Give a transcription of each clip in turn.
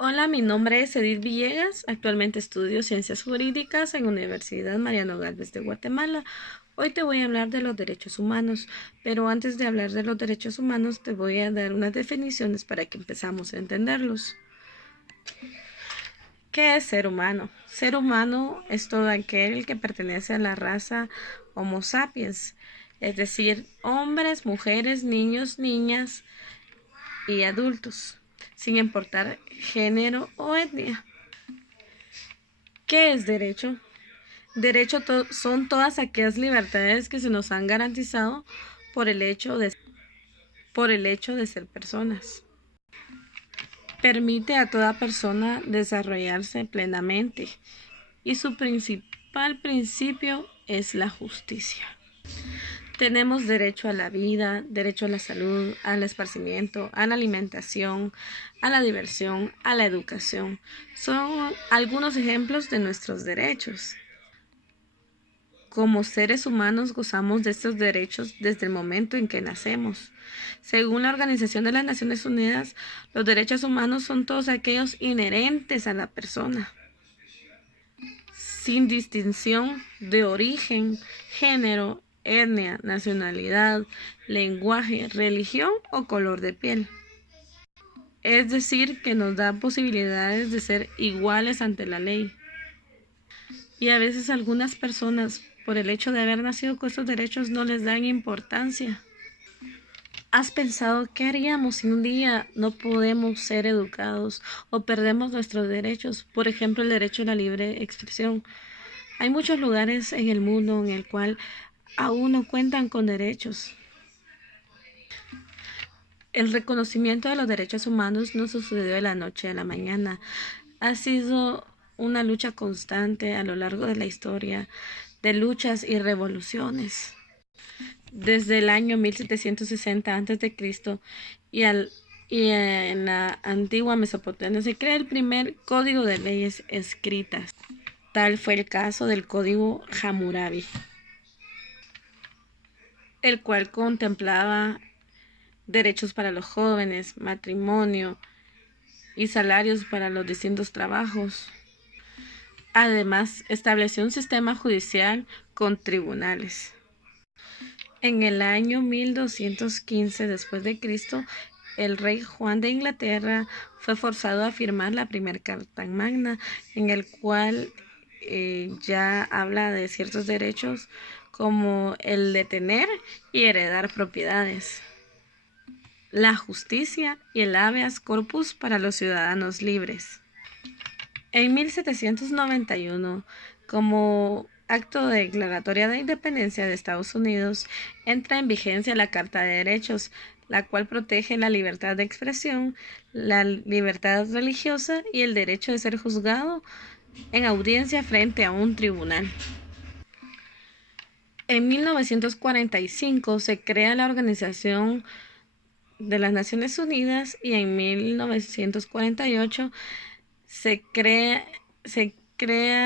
Hola, mi nombre es Edith Villegas. Actualmente estudio Ciencias Jurídicas en la Universidad Mariano Gálvez de Guatemala. Hoy te voy a hablar de los derechos humanos, pero antes de hablar de los derechos humanos te voy a dar unas definiciones para que empezamos a entenderlos. ¿Qué es ser humano? Ser humano es todo aquel que pertenece a la raza Homo sapiens, es decir, hombres, mujeres, niños, niñas y adultos, sin importar género o etnia. ¿Qué es derecho? Son todas aquellas libertades que se nos han garantizado por el hecho de ser personas. Permite a toda persona desarrollarse plenamente y su principal principio es la justicia. Tenemos derecho a la vida, derecho a la salud, al esparcimiento, a la alimentación, a la diversión, a la educación. Son algunos ejemplos de nuestros derechos. Como seres humanos gozamos de estos derechos desde el momento en que nacemos. Según la Organización de las Naciones Unidas, los derechos humanos son todos aquellos inherentes a la persona, sin distinción de origen, género, etnia, nacionalidad, lenguaje, religión o color de piel. Es decir, que nos da posibilidades de ser iguales ante la ley. Y a veces algunas personas, por el hecho de haber nacido con estos derechos, no les dan importancia. ¿Has pensado qué haríamos si un día no podemos ser educados o perdemos nuestros derechos? Por ejemplo, el derecho a la libre expresión. Hay muchos lugares en el mundo en el cual aún no cuentan con derechos. El reconocimiento de los derechos humanos no sucedió de la noche a la mañana. Ha sido una lucha constante a lo largo de la historia, de luchas y revoluciones. Desde el año 1760 a.C. y en la antigua Mesopotamia se crea el primer código de leyes escritas. Tal fue el caso del Código Hammurabi, el cual contemplaba derechos para los jóvenes, matrimonio y salarios para los distintos trabajos. Además, estableció un sistema judicial con tribunales. En el año 1215 después de Cristo, el rey Juan de Inglaterra fue forzado a firmar la primera Carta Magna, en el cual ya habla de ciertos derechos como el de tener y heredar propiedades, la justicia y el habeas corpus para los ciudadanos libres. En 1791, como acto de declaratoria de independencia de Estados Unidos, entra en vigencia la Carta de Derechos, la cual protege la libertad de expresión, la libertad religiosa y el derecho de ser juzgado en audiencia frente a un tribunal. En 1945 se crea la Organización de las Naciones Unidas y en 1948 se crea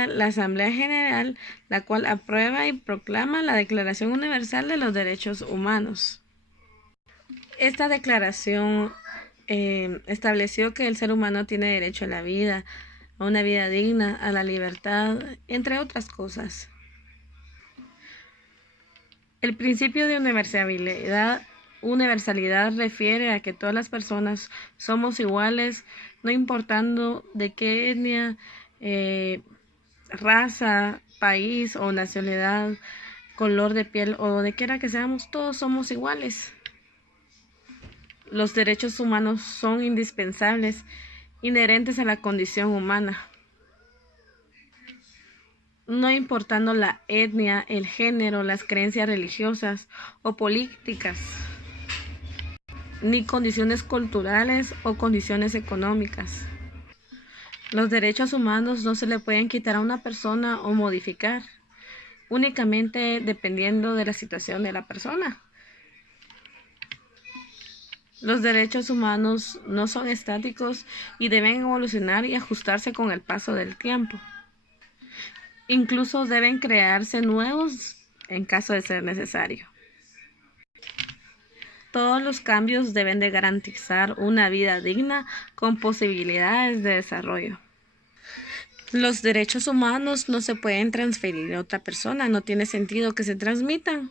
la Asamblea General, la cual aprueba y proclama la Declaración Universal de los Derechos Humanos. Esta declaración estableció que el ser humano tiene derecho a la vida, a una vida digna, a la libertad, entre otras cosas. El principio de universalidad refiere a que todas las personas somos iguales, no importando de qué etnia, raza, país o nacionalidad, color de piel o donde quiera que seamos, todos somos iguales. Los derechos humanos son indispensables, inherentes a la condición humana, no importando la etnia, el género, las creencias religiosas o políticas, ni condiciones culturales o condiciones económicas. Los derechos humanos no se le pueden quitar a una persona o modificar, únicamente dependiendo de la situación de la persona. Los derechos humanos no son estáticos y deben evolucionar y ajustarse con el paso del tiempo. Incluso deben crearse nuevos en caso de ser necesario. Todos los cambios deben de garantizar una vida digna con posibilidades de desarrollo. Los derechos humanos no se pueden transferir a otra persona, no tiene sentido que se transmitan,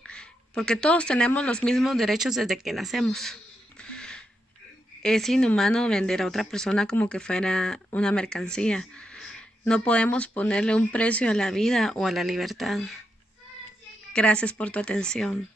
porque todos tenemos los mismos derechos desde que nacemos. Es inhumano vender a otra persona como que fuera una mercancía. No podemos ponerle un precio a la vida o a la libertad. Gracias por tu atención.